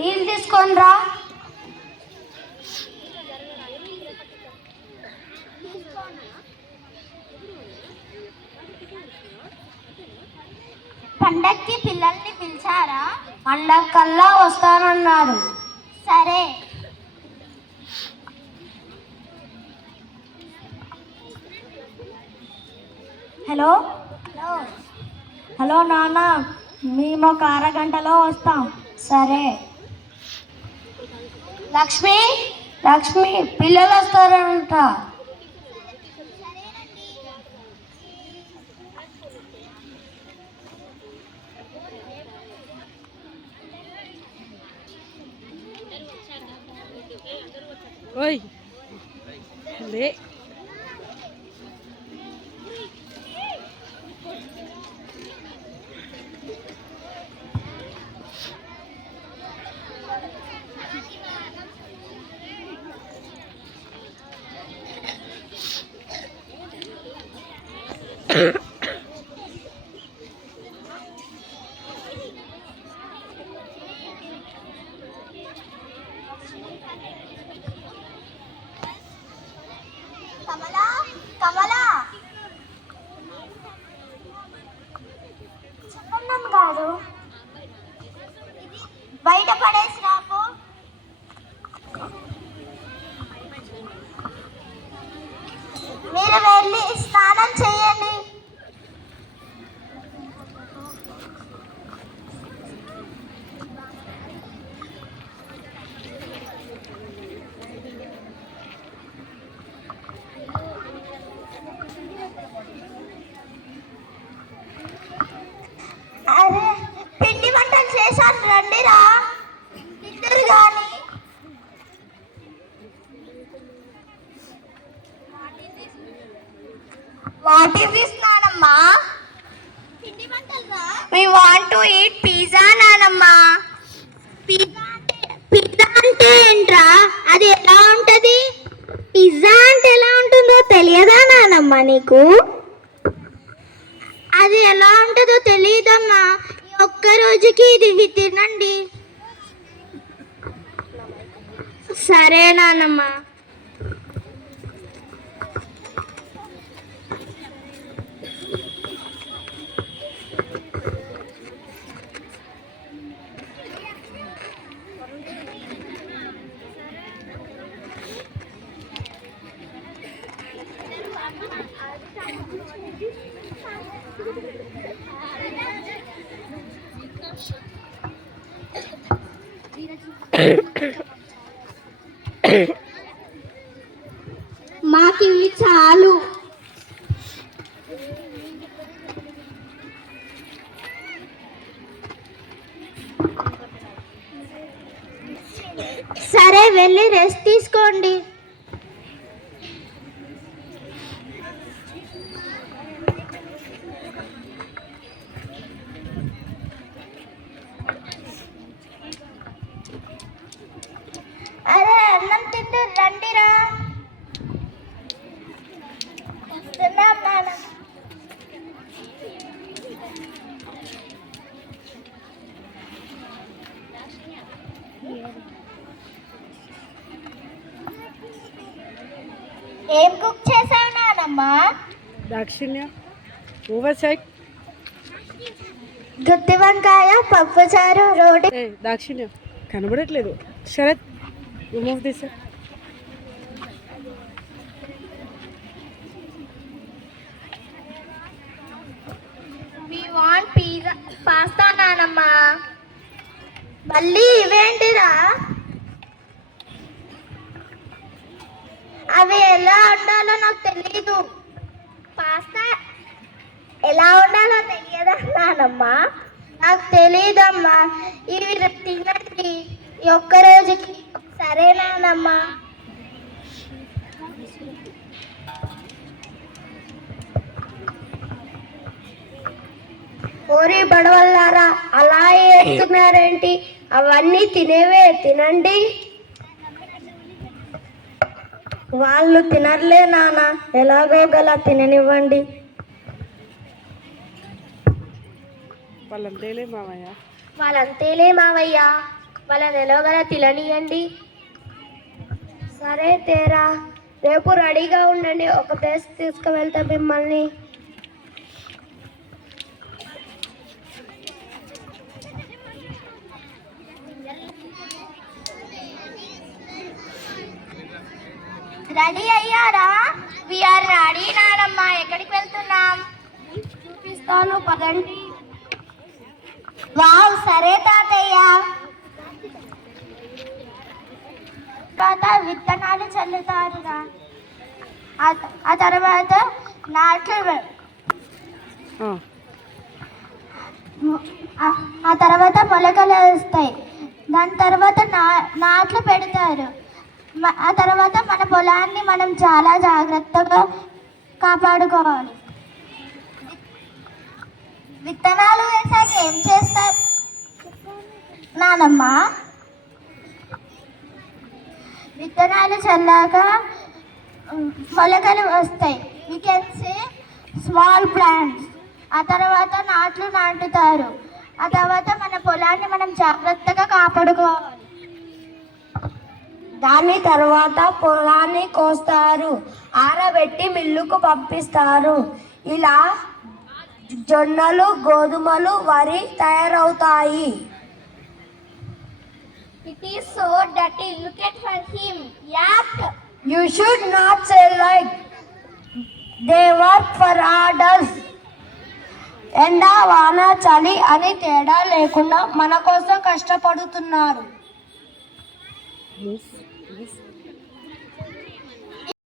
నీళ్ళు తీసుకొని రా. పండక్కి పిల్లల్ని పిలిచారా? పండక్కల్లా వస్తానన్నారు. సరే. హలో హలో నాన్న, మేము ఒక అరగంటలో వస్తాం. సరే. లక్ష్మి లక్ష్మి పిల్లలు వస్తారంట. ఓయ్ లే కమలా, కమలా. చెప్పండి గారు. బయట పడేసి రాపు. మీరు వెళ్ళి స్నానం చేయండి. అరే, పిండి వంటలు చేశాను, రండిరా ఇద్దరు కానీ. వాట్ ఈస్ దిస్ నానమ్మా? పిండి వంటలు రా. We want to eat pizza నానమ్మా. పిజ్జా అంటే ఏంట్రా? అది ఎలా ఉంటది? పిజ్జా అంటే ఎలా ఉంటుందో తెలియదా నానమ్మ నీకు? అది ఎలా ఉంటుందో తెలియదమ్మా. ఈ ఒక్క రోజుకి ఇది తినండి. సరే నానమ్మ. మాకు ఇవి చాలు. సరే, వెళ్ళి రెస్ట్ తీసుకోండి. అరే, అన్నం తింటూ రండిరా. వస్తున్నాం నాన్న. ఏం కుక్ చేసావు నానమ్మా? Dakshinya over side. గుత్తి వంకాయ, పప్పుచారు, రోటి. దాక్షిణ్య కనబడట్లేదు. Sharath remove this. We want pizza, pasta నానమ్మా. మళ్ళీ ఇవేంటిరా? అవి ఎలా ఉండాలో నాకు తెలీదు. పాస్తా ఎలా ఉండాలో తెలియదా నానమ్మా? నాకు తెలీదమ్మా. ఇవి తినండి ఈ ఒక్క రోజుకి. సరే నానమ్మా. ఓరి బడవల్లారా, అలా ఏడుతున్నారేంటి? అవన్నీ తినేవే, తినండి. వాళ్ళు తినర్లే నాన్న, ఎలాగో గలా తిననివ్వండి. వాళ్ళంతేలే మామయ్య. వాళ్ళంతేలే మావయ్య. వాళ్ళని ఎలాగైనా తిననీయండి. సరే తేరా, రేపు రెడీగా ఉండండి, ఒక ప్లేస్ తీసుకువెళ్తా మిమ్మల్ని. రెడీ అయ్యారా? వీఆర్ రెడీ నానమ్మ. ఎక్కడికి వెళ్తున్నాం? చూపిస్తాను పదండి. వావ్, సరే తాతయ్య. తర్వాత విత్తనాలు చల్లుతారుగా, ఆ తర్వాత నాట్లు ఆ తర్వాత మొలకలు వస్తాయి. దాని తర్వాత నాట్లు పెడతారు. ఆ తర్వాత మన పొలాన్ని మనం చాలా జాగ్రత్తగా కాపాడుకోవాలి. విత్తనాలు వేసాక ఏం చేస్తారు నానమ్మ? విత్తనాలు చల్లాక మొలకలు వస్తాయి. We can say small plants. ఆ తర్వాత నాట్లు నాటుతారు. ఆ తర్వాత మన పొలాన్ని మనం జాగ్రత్తగా కాపాడుకోవాలి. దాని తర్వాత పొలాన్ని కోస్తారు, ఆరబెట్టి మిల్లుకు పంపిస్తారు. ఇలా జొన్నలు, గోధుమలు, వరి తయారవుతాయి. It is so dirty. Look at for him. Yuck. You should not say like they work for others. ఎండ, వాన, చలి అని తేడా లేకుండా మన కోసం కష్టపడుతున్నారు. Yes.